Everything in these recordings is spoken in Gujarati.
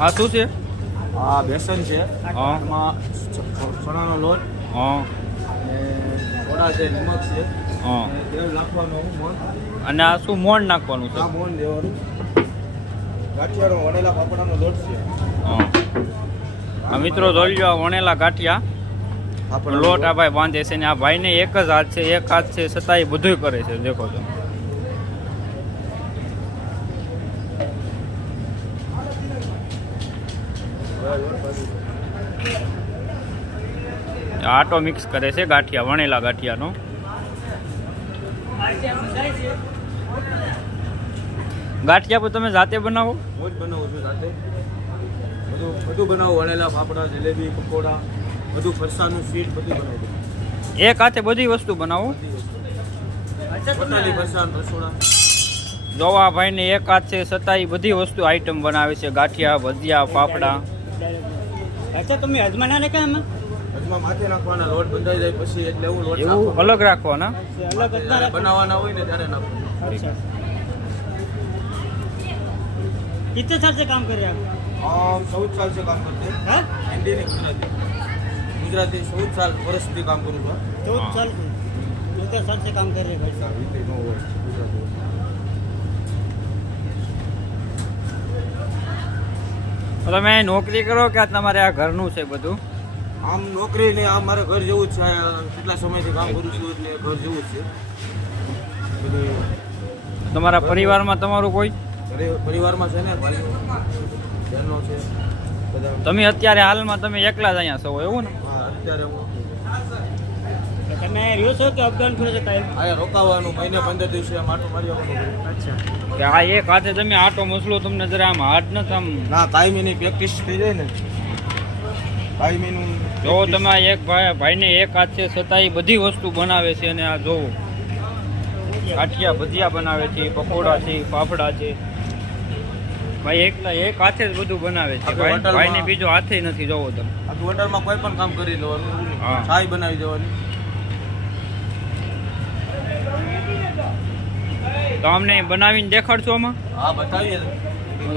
આ શું છે? આ બેસન છે. એમાં ચણાનો લોટ હા. થોડા છે નમક છે. હા. તેલ નાખવાનું મોણ અને આ શું મોણ નાખવાનું છે? મોણ દેવાનું ગાંઠિયાનો વણેલા પાપડાનો લોટ છે. હા. આ મિત્રો જોઈ લો વણેલા ગાંઠિયા. લોટ આ ભાઈ બાંધે છે ને આ ભાઈને એક જ હાથ છે એક હાથ છે છતાંય બધું કરે છે દેખો તો. આટો મિક્સ કરે છે ગાંઠિયા વણેલા ગાંઠિયાનો. ગાંઠિયા પણ તમે જાતે બનાવો? હું જ બનાવું છું જાતે. બધું બધું બનાવું વણેલા પાપડા જલેબી પકોડા બધું ફરસાનું સ્વીટ બધું બનાવું એક હાથે બધી વસ્તુ બનાવો? જોવા ભાઈને એક હાથે સતાઈ બધી વસ્તુ આઈટમ બનાવે છે. ગાંઠિયા ભજીયા ફાફડા. અચ્છા તમે અજમાના ને કામ હજમાં માથે નાખવાના લોટ બંધાઈ જાય પછી એટલે એવું લોટ એવું નાખવાનો. અલગ રાખવાના અલગ જ્યારે બનાવવાના હોય ને ત્યારે નાખવાનું अच्छा कितने साल से काम कर रहे हैं આમ ચૌદ સાલ છે કામ કરતે आप हाँ? હિન્દી ને ગુજરાતી ગુજરાતી ચૌદ સાલ વર્ષથી કામ કરું છું चौदह हाँ। साल से चौदह साल से काम कर रहे हैं भाई साहब તમે નોકરી કરો કે આ તમારે આ ઘરનું છે બધું? આમ નોકરી ને આ મારે ઘર જેવું જ છે. કેટલા સમયથી કામ કરું છું એટલે ઘર જેવું જ છે. તમારા પરિવારમાં તમારું કોઈ? પરિવારમાં છે ને બહેનો છે બધા. તમે અત્યારે હાલમાં તમે એકલા જ અહીંયા છો એવું ને? અત્યારે હું. તમે રહ્યો છો કે અપડાઉન કરો છો કાયમ રોકાવાનું મહિને પંદર દિવસે આમ આટો મારી આવવાનું અચ્છા. કે આ એક હાથે તમે આટો મસલો તમને જરા આમ હાથ નથી આમ. ના કાયમીની પ્રેક્ટિસ થઈ જાય ને. કાયમીનું જો તમે એક ભાઈ ભાઈને એક હાથ છે છતાંય બધી વસ્તુ બનાવે છે અને આ જોવો ગાંઠિયા ભજીયા બનાવે છે પકોડા છે ફાફડા છે. ભાઈ એકલા એક હાથે જ બધું બનાવે છે ભાઈ. ભાઈને બીજો હાથે નથી જોવો તમે. હોટલમાં કોઈ પણ કામ કરી લેવાનું. હા. ચાય બનાવી દેવાની. તો અમને બનાવીને દેખાડશો આમાં? હા બતાવીએ.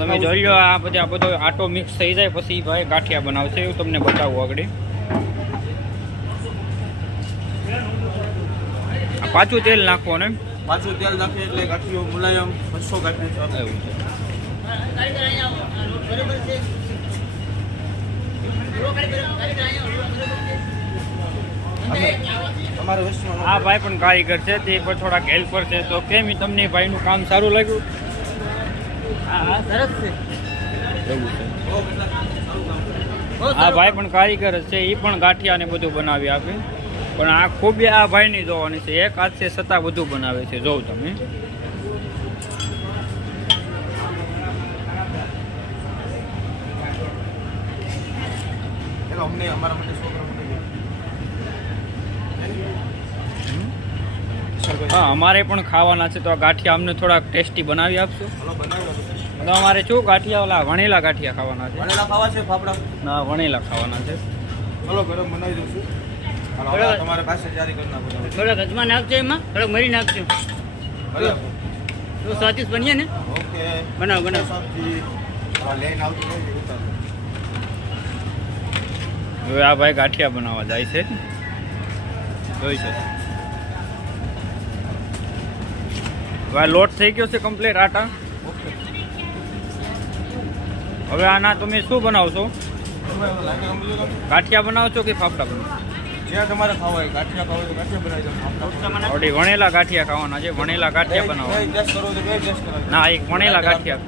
તમે જોઈ લો આ બધા બધો આટો મિક્સ થઈ જાય પછી ભાઈ ગાંઠિયા બનાવશે એવું તમને બતાવું આગળ. પાછું તેલ નાખવાનું એમ? પાછું તેલ નાખીએ એટલે ગાંઠિયો મુલાયમ બસો ગાંઠિયો એવું છે. આ ભાઈ પણ કારીગર છે તે પણ થોડાક હેલ્પર છે. તો કેમ તમને ભાઈનું કામ સારું લાગ્યું? હા સરસ છે. આ ભાઈ પણ કારીગર છે એ પણ ગાંઠિયા ને બધું બનાવી આપે. પણ આ ખૂબી આ ભાઈની જોવાની છે એક હાથ છે છતાં બધું બનાવે છે જોઉં તમે. અમને અમારા માટે હા અમારે પણ ખાવાના છે તો આ ગાંઠિયા અમને થોડાક ટેસ્ટી બનાવી આપશો. તો અમારે શું ગાંઠિયા ઓલા વણેલા ગાંઠિયા ખાવાના છે? વણેલા ખાવા છે ફાફડા? ના વણેલા ખાવાના છે. ચલો ગરમ બનાવી દઉં હાલો, તમારે પાસે જારી કરી નાખો થોડોક અજમા નાખજો એમાં થોડોક મરી નાખજો. તો સ્વાદિષ્ટ બનીએ ને? ઓકે. બનાવો, બનાવો. સબ્જી આ લઈને ઉતારો. હવે આ ભાઈ ગાંઠિયા બનાવવા જાય છે. જોઈ શકો. હવે લોટ થઈ ગયો છે કમ્પ્લીટ આટા. હવે આના તમે શું બનાવશો? ગાંઠિયા બનાવશો કે ફાફડા બનાવશો? તમારે ખાવા હોય ગાંઠિયા ખાવા તો ગાંઠિયા બનાવી ઓડી વણેલા ગાંઠિયા ખાવાના છે વણેલા ગાંઠિયા બે- બનાવવાના. બે ટેસ્ટ કરવો તો બે ટેસ્ટ કરાવી દો. ના એક વણેલા ગાંઠિયા.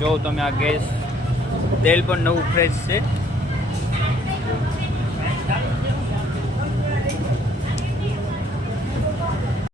જો તમે આ ગેસ તેલ પણ નવું ફ્રેશ છે.